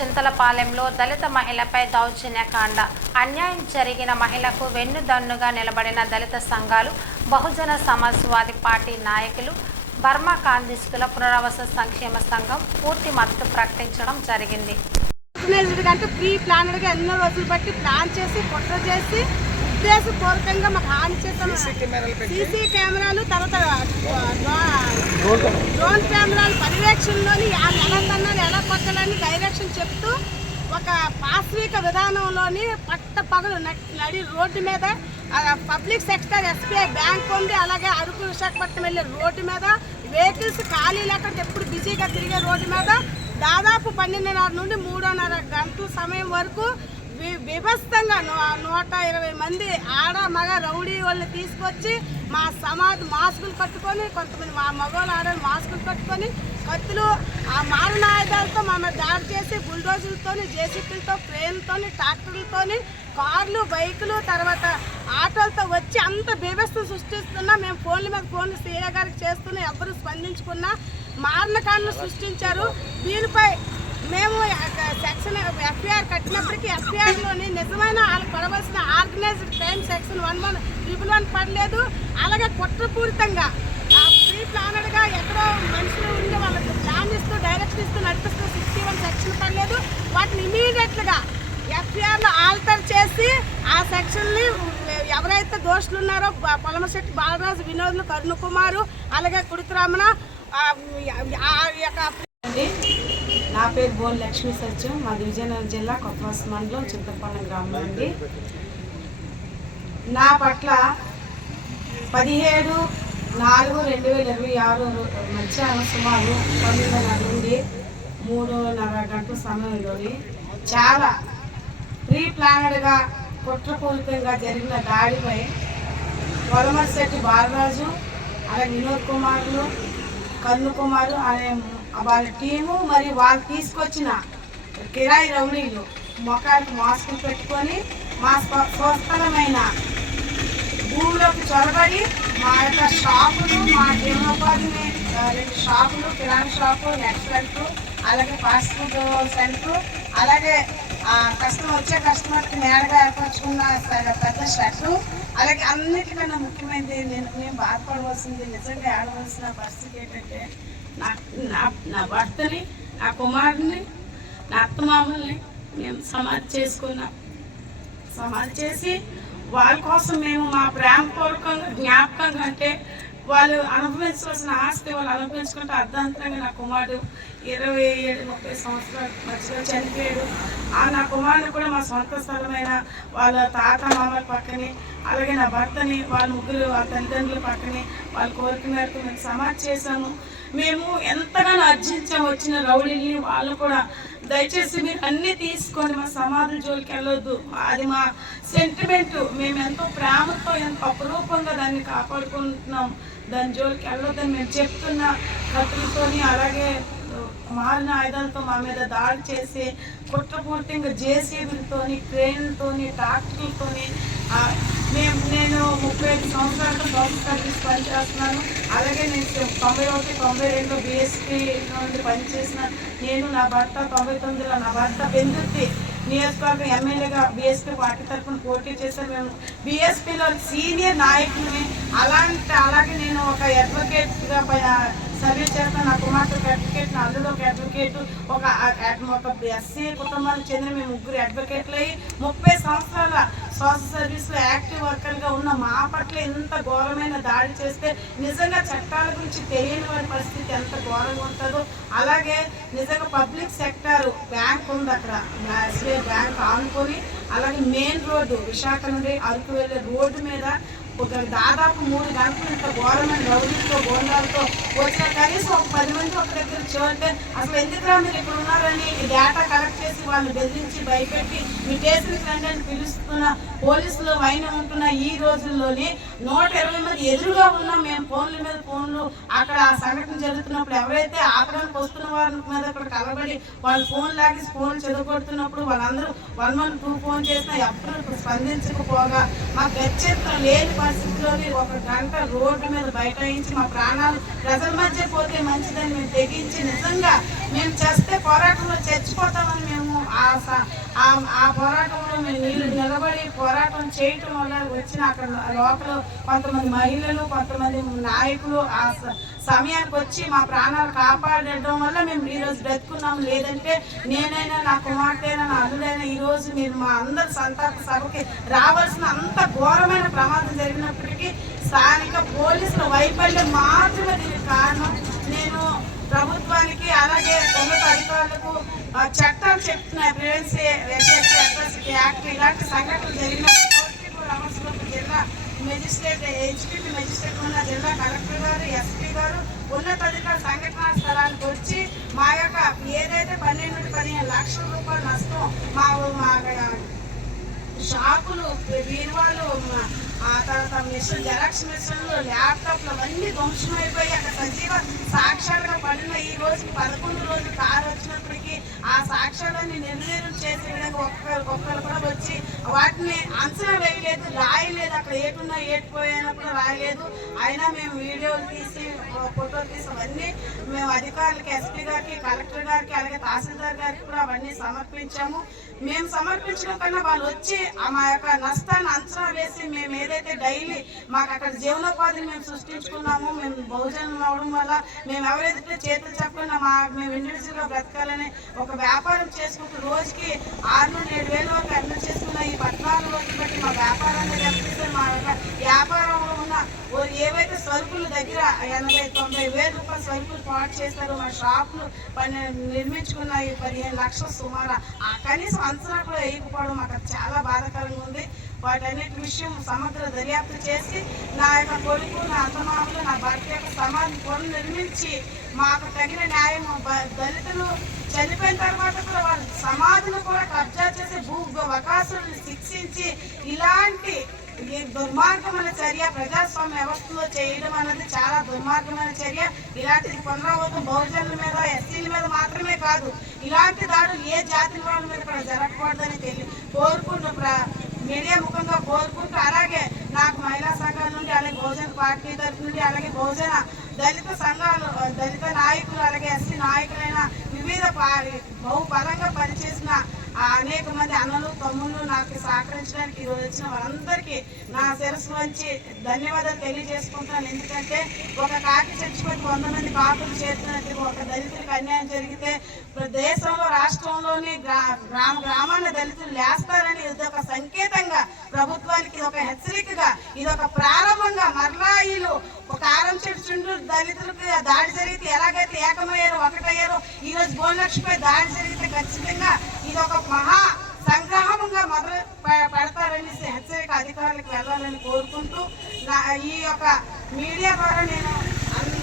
చింతలపాలెంలో దళిత మహిళపై దౌర్జన్యకాండ. అన్యాయం జరిగిన మహిళకు వెన్నుదన్నుగా నిలబడిన దళిత సంఘాలు, బహుజన సమాజ్వాదీ పార్టీ నాయకులు, బర్మా కాందిస్కుల పునరావాస సంక్షేమ సంఘం పూర్తి మద్దతు ప్రకటించడం జరిగింది. ప్రీ ప్లానెడ్గా ఎన్నో రోజులు బట్టి ప్లాన్ చేసి కుట్ర చేసి ఉద్దేశపూర్వకంగా మాకు హాని చేస్తాం. సీసీ కెమెరాలు, తర్వాత డ్రోన్ కెమెరాల పర్యవేక్షణలోని ఎలా తన్నాలు ఎలా కొట్టాలని డైరెక్షన్ చెప్తూ ఒక పాశ్విక విధానంలోని పగలు నడి రోడ్డు మీద పబ్లిక్ సెక్టర్ ఎస్బీఐ బ్యాంక్ ఉంది, అలాగే అరకు విశాఖపట్నం వెళ్ళే రోడ్డు మీద వెహికల్స్ ఖాళీ లేకుండా ఎప్పుడు బిజీగా తిరిగే రోడ్డు మీద దాదాపు 12:30 నుండి 3:30 గంటల సమయం వరకు విభస్తంగా 120 మంది ఆడ మగ రౌడీ వాళ్ళని తీసుకొచ్చి మా సమాధి మాస్కులు కట్టుకొని, కొంతమంది మా మగవాళ్ళు ఆడని మాస్కులు కట్టుకొని కత్తులు ఆ మారణాయుధాలతో మా మీద దాడి చేసి బుల్డోజర్లతో, జేసీపీలతో, క్రేన్లతో, ట్రాక్టర్లతో, కార్లు, బైకులు, తర్వాత ఆటోలతో వచ్చి అంత బీభత్సం సృష్టిస్తున్నా. మేము ఫోన్ల మీద ఫోన్లు సీఏ గారికి చేస్తున్నా, ఎవరు స్పందించుకున్నా మారణకాండను సృష్టించారు. దీనిపై మేము సెక్షన్ ఎఫ్ఐఆర్ కట్టినప్పటికీ ఎఫ్ఐఆర్లోని నిజమైన వాళ్ళకి పడవలసిన ఆర్గనైజ్డ్ క్రైమ్ సెక్షన్ 111 పడలేదు. అలాగే కుట్రపూరితంగా ప్రీ ప్లానెడ్గా ఎక్కడో మనుషులు ఉండి వాళ్ళకి ప్లాన్ ఇస్తూ డైరెక్షన్ ఇస్తూ నడిపిస్తూ 61 సెక్షన్ పడలేదు. వాటిని ఇమీడియట్గా ఎఫ్ఐఆర్లో ఆల్టర్ చేసి ఆ సెక్షన్ని ఎవరైతే దోషులు ఉన్నారో పొలమశెట్టి బాలరాజు, వినోద్లు, కరుణ కుమారు, అలాగే కుడితిరామణ నా పేరు బోల్ లక్ష్మీ సత్యం, మాది విజయనగరం జిల్లా కొత్తవలస మండలం చింతలపాలెం గ్రామం అండి. నా పట్ల 17/4/2026 మధ్యాహ్నం సుమారు 9:30 నుండి 3:30 గంటల సమయంలోని చాలా ప్రీ ప్లానెడ్గా కుట్రపూరితంగా జరిగిన దాడిపై పొలమశెట్టి బాలరాజు, అలాగే వినోద్ కుమార్లు, కరుణ కుమారు అనే వాళ్ళ టీము మరియు వాళ్ళు తీసుకొచ్చిన కిరాయి రౌడీలు మొఖానికి మాస్కులు పెట్టుకొని మా స్వస్థలమైన భూమిలోకి చొరబడి మా యొక్క షాపులు, మా జీవనోపాధిని 2 షాపులు, కిరాణా షాపు, రెస్టారెంట్, అలాగే ఫాస్ట్ ఫుడ్ సెంటర్, అలాగే కస్టమర్కి నేడగా ఏర్పరచుకున్న పెద్ద షర్టు, అలాగే అన్నిటికన్నా ముఖ్యమైనది మేము బాధపడవలసింది, నిజంగా ఆడవలసిన పరిస్థితి ఏంటంటే నా భర్తని, నా కుమారుని, నా అత్తమామల్ని మేము సమాధి చేసుకున్నాం. సమాధి చేసి వాళ్ళ కోసం మేము మా ప్రేమపూర్వకంగా జ్ఞాపకంగా అంటే వాళ్ళు అనుభవించవలసిన ఆస్తి వాళ్ళు అనుభవించుకుంటే అర్ధాంతరంగా నా కుమారుడు 27-30 సంవత్సరాల మధ్యలో చనిపోయాడు. నా కుమారుడు కూడా మా సొంత స్థలమైన వాళ్ళ తాత మామల పక్కనే, అలాగే నా భర్తని వాళ్ళ ముగ్గురు వాళ్ళ తల్లిదండ్రుల పక్కనే వాళ్ళ కోరిక మేరకు మేము సమాధి చేశాము. మేము ఎంతగానో అర్జించాము వచ్చిన రౌడీని. వాళ్ళు కూడా దయచేసి మీరు అన్నీ తీసుకొని మా సమాధుల జోలికి వెళ్ళొద్దు, అది మా సెంటిమెంట్, మేము ఎంతో ప్రేమతో ఎంతో అపురూపంగా దాన్ని కాపాడుకుంటున్నాం, దాని జోలికి వెళ్ళొద్దని మేము చెప్తున్న కత్తులతోని అలాగే మారిన ఆయుధాలతో మా మీద దాడి చేసి కుట్రపూర్తిగా జేసీబీలతోని, క్రేన్లతోని, ట్రాక్టర్లతోని నేను 35 సంవత్సరాలతో గవర్నమెంట్ సర్వీస్ పనిచేస్తున్నాను. అలాగే నేను 91-92 బీఎస్పీ నుండి పనిచేసిన నేను, నా భర్త 99లో నా భర్త పెందుర్తి నియోజకవర్గం ఎమ్మెల్యేగా బీఎస్పీ పార్టీ తరఫున పోటీ చేశాను. మేము బీఎస్పీలో సీనియర్ నాయకుల్ని. అలాగే నేను ఒక అడ్వకేట్గా సర్వీస్ చేస్తాను. నా కుమార్తె ఒక అడ్వకేట్, నా అల్లుడు ఒక అడ్వకేట్, ఒక ఎస్సీ కుటుంబానికి చెందిన మేము 3 అడ్వకేట్లు అయ్యి 30 సంవత్సరాల సోషల్ సర్వీస్లో యాక్టివ్ వర్కర్గా ఉన్న మా పట్ల ఎంత ఘోరమైన దాడి చేస్తే నిజంగా చట్టాల గురించి తెలియని వారి పరిస్థితి ఎంత ఘోరంగా ఉంటుందో. అలాగే నిజంగా పబ్లిక్ సెక్టర్ బ్యాంక్ ఉంది అక్కడ, ఎస్బీఐ బ్యాంక్ ఆనుకొని, అలాగే మెయిన్ రోడ్డు విశాఖ నుండి అరకు వెళ్ళే రోడ్డు మీద దాదాపు 3 గంటలు ఇంత ఘోరమైన రౌడీలతో గోండాలతో వచ్చిన కనీసం ఒక 10 మంది ఒక దగ్గర చేరితే అసలు ఎందుకురా మీరు ఇక్కడ ఉన్నారని డేటా కలెక్ట్ చేసి వాళ్ళని బెదిరించి భయపెట్టి మీ స్టేషన్కి రండి అని పిలుస్తున్న పోలీసులు వైన ఉంటున్న ఈ రోజుల్లోనే 120 మంది ఎదురుగా ఉన్నాం. మేము ఫోన్ల మీద ఫోన్లు అక్కడ ఆ సంఘటన జరుగుతున్నప్పుడు ఎవరైతే ఆపడానికి వస్తున్న వారి మీద అక్కడ కలబడి వాళ్ళు ఫోన్ లాగి ఫోన్ చెదగొడుతున్నప్పుడు వాళ్ళందరూ 112 ఫోన్ చేసినా ఎప్పుడు స్పందించకపోగా మా గచ్చెత్తం లేని పరిస్థితిలోని 1 గంట రోడ్డు మీద బైఠాయించి మా ప్రాణాలు ప్రజల మధ్య పోతే మంచిదని మేము తెగించి నిజంగా మేము చేస్తే పోరాటంలో చచ్చిపోతామని మేము ఆ పోరాటంలో మేము నిలబడి పోరాటం చేయటం వల్ల వచ్చిన అక్కడ లోపల కొంతమంది మహిళలు, కొంతమంది నాయకులు ఆ సమయానికి వచ్చి మా ప్రాణాలు కాపాడడం వల్ల మేము ఈరోజు బ్రతుకున్నాం. లేదంటే నేనైనా, నా కుమార్తెైనా, నా అల్లుడైనా ఈరోజు మీరు మా అందరి సంతాప సభకి రావాల్సిన అంత ఘోరమైన ప్రమాదం జరిగినప్పటికీ స్థానిక పోలీసుల వైఫల్యం మాత్రమే దీనికి కారణం. నేను ప్రభుత్వానికి అలాగే ఉన్నత అధికారులకు చట్టాలు చెప్తున్నాయి. ప్రివెన్సీ అట్రాసిటీ యాక్ట్ ఇలాంటి సంఘటనలు జరిగినప్పుడు జిల్లా మెజిస్ట్రేట్, ఎగ్జిక్యూటివ్ మెజిస్ట్రేట్ ఉన్న జిల్లా కలెక్టర్ గారు, ఎస్పీ గారు, ఉన్నతాధికారులు సంఘటనా స్థలానికి వచ్చి మా యొక్క ఏదైతే 12 నుండి 15 లక్షల రూపాయల నష్టం మా షాపులు, బీరువాళ్ళు, ఆ తర్వాత మిషన్, జెరాక్స్ మిషన్లు, ల్యాప్టాప్లు అవన్నీ ధ్వంసం అయిపోయి అక్కడ సజీవ సాక్ష్యాలుగా పడిన ఈ రోజు 11 రోజులు కారు వచ్చినప్పటికీ ఆ సాక్ష్యాలన్నీ నిర్వీర్యం చేసే విధంగా ఒక్కరు కూడా వచ్చి వాటిని అంచనా వేయలేదు, రాయలేదు. అక్కడ ఏటున్నా ఏటిపోయినప్పుడు రాయలేదు. అయినా మేము వీడియోలు తీసి, ఫోటోలు తీసి అవన్నీ మేము అధికారులకి, ఎస్పీ గారికి, కలెక్టర్ గారికి, అలాగే తహసీల్దార్ గారికి కూడా అవన్నీ సమర్పించాము. మేము సమర్పించడం కన్నా వాళ్ళు వచ్చి మా యొక్క నష్టాన్ని అంచనా వేసి మేము ఏదైతే డైలీ మాకు అక్కడ జీవనోపాధిని మేము సృష్టించుకున్నామో, మేము బహుజనం అవడం వల్ల మేము ఎవరైతే చేతులు చెప్పకుండా మేము ఇండివిజువల్గా బ్రతకాలని ఒక వ్యాపారం చేసుకుంటూ రోజుకి 6 నుండి 7 వేల వరకు అర్థం చేసుకున్న ఈ 14 రోజులు బట్టి మా వ్యాపారాన్ని దెబ్బతీస్తే మా యొక్క వ్యాపారంలో ఉన్న ఏవైతే సరుకుల దగ్గర 80-90 వేల రూపాయల సరుకులు పాటు చేస్తారో మా షాపులు నిర్మించుకున్న ఈ 15 లక్షల సుమారు కనీసం అంచనా కూడా వేయకపోవడం మాకు చాలా బాధాకరంగా ఉంది. వాటన్నిటి విషయం సమగ్ర దర్యాప్తు చేసి నా యొక్క కొడుకు, నా అత్తమామలు, నా భర్త యొక్క సమాధి నిర్మించి మాకు తగిన న్యాయం, దళితులు చనిపోయిన తర్వాత కూడా వాళ్ళ సమాధిని కూడా కబ్జా చేసి అవకాశాలను శిక్షించి ఇలాంటి దుర్మార్గమైన చర్య ప్రజాస్వామ్య వ్యవస్థలో చేయడం అనేది చాలా దుర్మార్గమైన చర్య. ఇలాంటిది పునరావృతం బహుజనుల మీద, ఎస్సీల మీద మాత్రమే కాదు, ఇలాంటి దాడులు ఏ జాతి వాళ్ళ మీద కూడా జరగకూడదని కోరుకుంటూ మీడియా ముఖంగా కోరుకుంటూ, అలాగే నాకు మహిళా సంఘాల నుండి, అలాగే బహుజన పార్టీ తరఫు నుండి, అలాగే బహుజన దళిత సంఘాలు, దళిత నాయకులు, అలాగే ఎస్సీ నాయకులైన వివిధ బహుబలంగా పనిచేసిన అనేక మంది అన్నలు, తమ్ముళ్ళు నాకు సహకరించడానికి ఈరోజు వచ్చిన వాళ్ళందరికీ నా శిరస్సు వంచి ధన్యవాదాలు తెలియజేసుకుంటాను. ఎందుకంటే ఒక కాకి చచ్చిపోయి 100 మంది కాకులు చేస్తున్నట్టు ఒక దళితులకు అన్యాయం జరిగితే దేశంలో, రాష్ట్రంలోని గ్రామాల దళితులు లేస్తారని ఇదొక సంకేతంగా ప్రభుత్వానికి, ఇదొక హెచ్చరికగా, ఇదొక ప్రారంభంగా మరలా వీళ్ళు కారం చెట్టు చుండ్రు దళితులకు దాడి జరిగితే ఎలాగైతే ఏకమయ్యారో, ఒకటయ్యారో, ఈరోజు భువనలక్ష్మిపై దాడి జరిగితే ఖచ్చితంగా ఇది ఒక మహా సంగ్రహంగా మొదలు పెడతారని హెచ్చరిక అధికారులకు వెళ్ళాలని కోరుకుంటూ ఈ యొక్క మీడియా ద్వారా నేను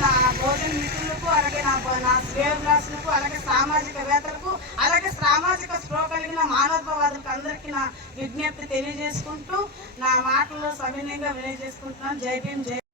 నా భోజన మిత్రులకు, అలాగే నా శ్రేయోభిలాషులకు, అలాగే సామాజికవేత్తలకు, అలాగే సామాజిక స్పృహ కలిగిన మానవవాదులకు అందరికీ నా విజ్ఞప్తి తెలియజేసుకుంటూ నా మాటల్లో సవినయంగా వినియోగించుకుంటున్నాను. జై భీమ్, జై